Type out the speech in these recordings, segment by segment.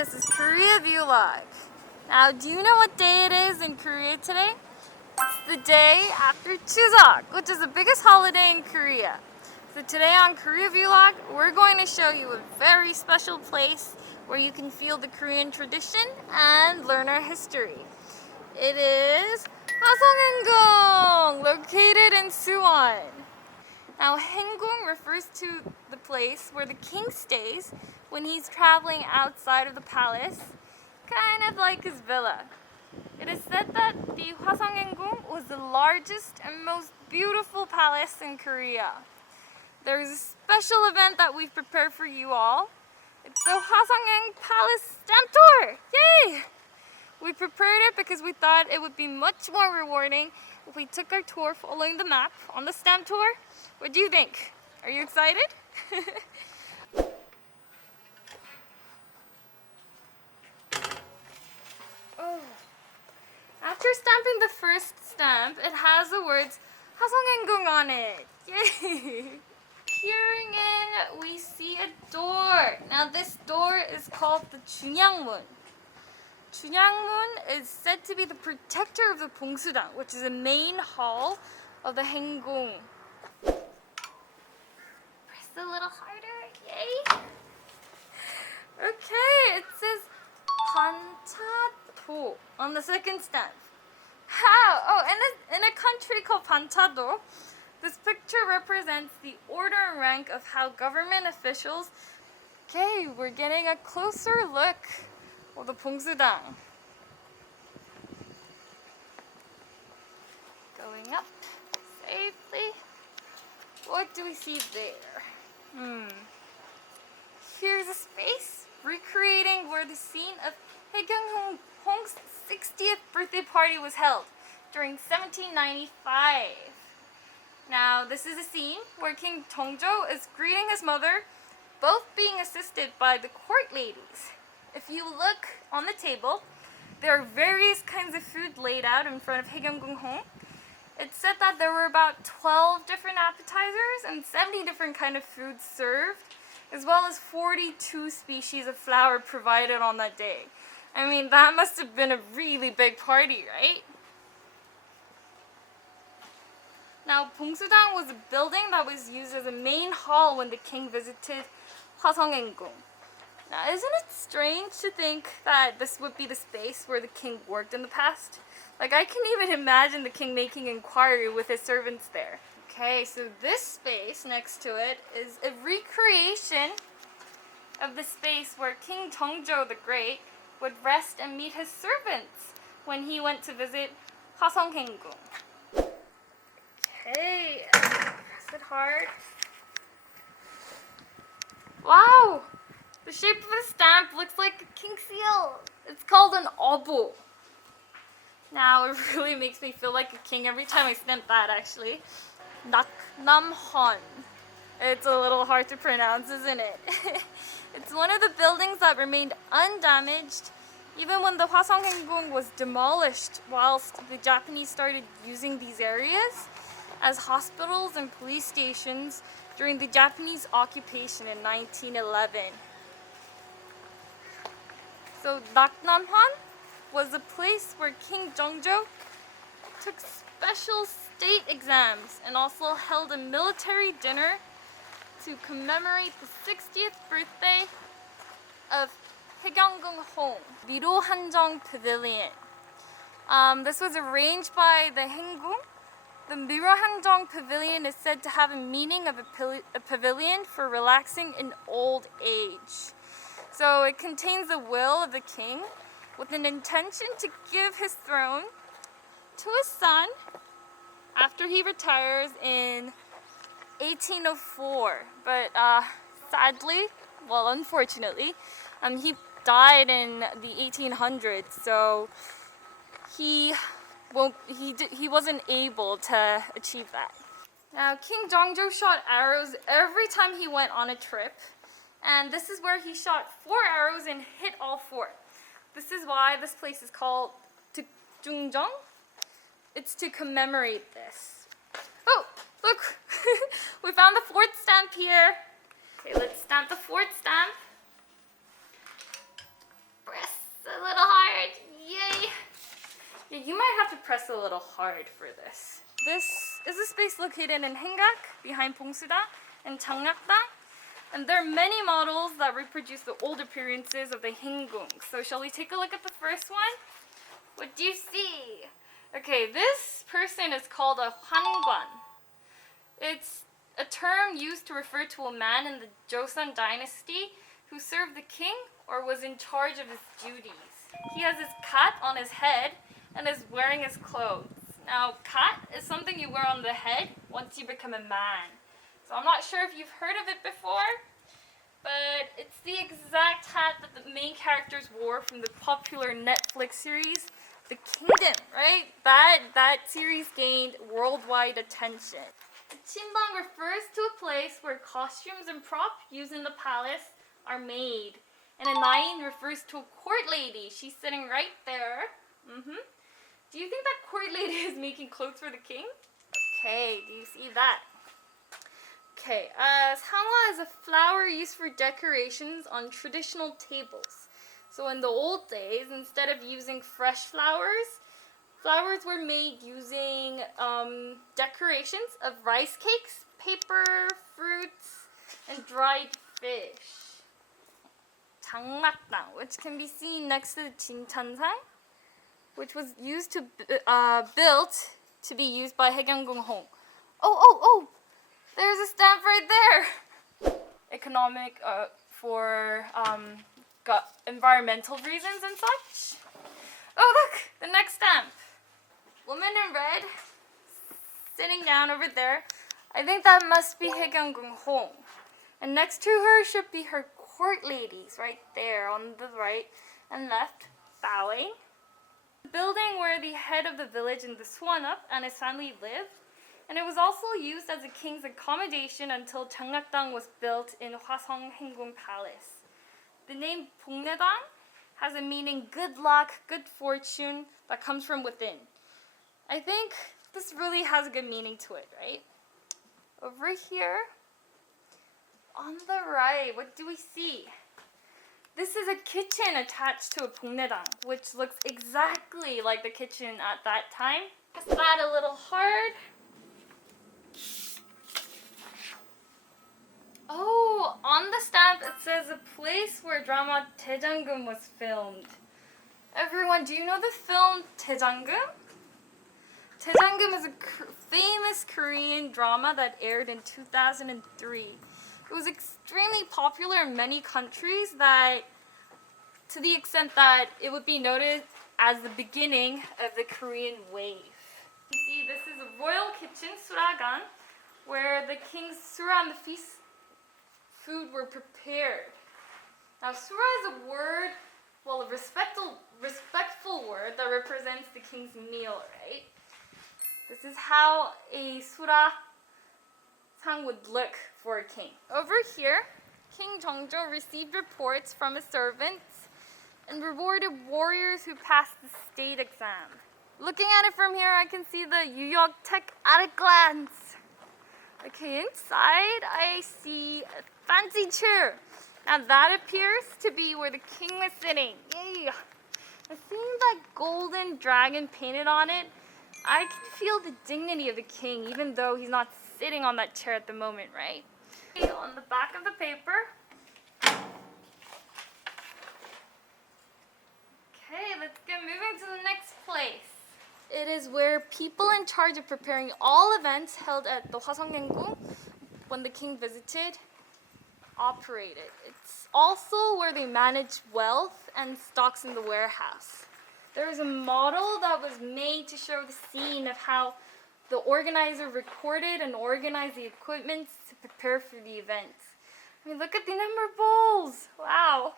this is Korea Viewlog. Now, do you know what day it is in Korea today? It's the day after Chuseok, which is the biggest holiday in Korea. So today on Korea Viewlog, we're going to show you a very special place where you can feel the Korean tradition and learn our history. It is 화성행궁, located in Suwon. Now, Haenggung refers to the place where the king stays when he's traveling outside of the palace, kind of like his villa. It is said that the Hwaseong was the largest and most beautiful palace in Korea. There's a special event that we've prepared for you all. It's the Hwaseong Palace stamp tour! Yay! We prepared it because we thought it would be much more rewarding if we took our tour following the map on the stamp tour. What do you think? Are you excited? Oh. After stamping the first stamp, it has the words 화성행궁 on it. Yay! Peering in, we see a door. Now this door is called the Junyangmun. Junyangmun is said to be the protector of the Bongsudan, which is the main hall of the Haenggung. Press a little harder, yay! Okay, it says Panchado on the second stamp. How? Oh, in a country called Panchado, this picture represents the order and rank of how government officials. Okay, we're getting a closer look of the Bongsudan. Going up safely. What do we see there? Here's a space recreating where the scene of Heungung's 60th birthday party was held during 1795. Now, this is a scene where King Jeongjo is greeting his mother, both being assisted by the court ladies. If you look on the table, there are various kinds of food laid out in front of Heunggung. It's said that there were about 12 different appetizers and 70 different kind of foods served, as well as 42 species of flour provided on that day. I mean, that must have been a really big party, right? Now, Bongsudan was a building that was used as a main hall when the king visited Hwaseong. Now, isn't it strange to think that this would be the space where the king worked in the past? Like, I can even imagine the king making inquiry with his servants there. Okay, so this space next to it is a recreation of the space where King Jeongjo the Great would rest and meet his servants when he went to visit Hassanpalace. Okay, press it hard. Wow! The shape of the stamp looks like a king seal. It's called an obo. Now, it really makes me feel like a king every time I stamp that, actually. Naknamhon. It's a little hard to pronounce, isn't it? It's one of the buildings that remained undamaged even when the Hwaseong was demolished, whilst the Japanese started using these areas as hospitals and police stations during the Japanese occupation in 1911. So Naknamhon was a place where King Jeongjo took special state exams and also held a military dinner to commemorate the 60th birthday of Heunggung Mirohanjong Pavilion. This was arranged by the Haenggung. The Mirohanjong Pavilion is said to have a meaning of a pavilion for relaxing in old age. So it contains the will of the king with an intention to give his throne to his son after he retires in 1804. But sadly, well, unfortunately, he died in the 1800s, so he wasn't able to achieve that. Now, King Jeongjo shot arrows every time he went on a trip, and this is where he shot 4 arrows and hit all 4. This is why this place is called Chungdong. It's to commemorate this. Oh, look! We found the 4th stamp here. Okay, let's stamp the 4th stamp. a little hard for this. This is a space located in Haenggung, behind Bongsuda, and Changnakdang. And there are many models that reproduce the old appearances of the Haenggung. So shall we take a look at the first one? What do you see? Okay, this person is called a Hwangwan. It's a term used to refer to a man in the Joseon Dynasty who served the king or was in charge of his duties. He has his kat on his head and is wearing his clothes. Now, kat is something you wear on the head once you become a man. So I'm not sure if you've heard of it before, but it's the exact hat that the main characters wore from the popular Netflix series, The Kingdom, right? That series gained worldwide attention. Chindong refers to a place where costumes and props used in the palace are made. And a nine refers to a court lady. She's sitting right there. Do you think that court lady is making clothes for the king? Okay, do you see that? Okay, 상화 is a flower used for decorations on traditional tables. So in the old days, instead of using fresh flowers, flowers were made using decorations of rice cakes, paper, fruits, and dried fish. 장막당, which can be seen next to the 진천상, which was used to built to be used by Heunggung Hong. Oh! There's a stamp right there. Economic for environmental reasons and such. Oh look, the next stamp. Woman in red, sitting down over there. I think that must be Heunggung Hong. And next to her should be her court ladies right there on the right and left, bowing. The building where the head of the village in the Suwon and his family lived. And it was also used as a king's accommodation until Changnakdang was built in 화성행궁 Palace. The name Bongnaedang has a meaning good luck, good fortune that comes from within. I think this really has a good meaning to it, right? Over here, on the right, what do we see? This is a kitchen attached to a Bongnaedang, which looks exactly like the kitchen at that time. Press that a little hard. Oh, on the stamp it says a place where drama 대장금 was filmed. Everyone, do you know the film 대장금? 대장금 is a famous Korean drama that aired in 2003. It was extremely popular in many countries, that to the extent that it would be noted as the beginning of the Korean wave. You see, this is a royal kitchen, suragan, where the king's surah and the feast food were prepared. Now, surah is a word, well, a respectful word that represents the king's meal, right? This is how a surah sang would look for a king. Over here, King Jeongjo received reports from his servants and rewarded warriors who passed the state exam. Looking at it from here, I can see the Viewlog tech at a glance. Okay, inside I see a fancy chair. Now that appears to be where the king was sitting. Yay! And seeing that golden dragon painted on it, I can feel the dignity of the king, even though he's not sitting on that chair at the moment, right? Okay, on the back of the paper. Okay, let's get moving to the next place. It is where people in charge of preparing all events held at the 화성행궁 when the king visited operated. It's also where they manage wealth and stocks in the warehouse. There is a model that was made to show the scene of how the organizer recorded and organized the equipment to prepare for the events. I mean, look at the number bowls! Wow!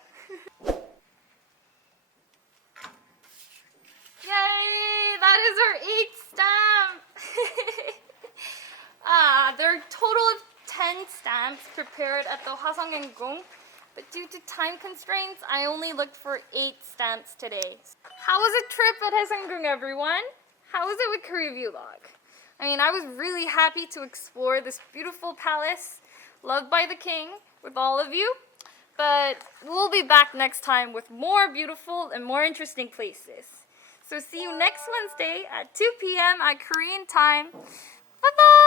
Yay! That is our 8th stamp! There are a total of 10 stamps prepared at the Hassan but due to time constraints, I only looked for 8 stamps today. How was a trip at Hassan, everyone? How was it with Korea Viewlog? I mean, I was really happy to explore this beautiful palace, loved by the king, with all of you. But we'll be back next time with more beautiful and more interesting places. So see you next Wednesday at 2 p.m. at Korean time. Bye bye!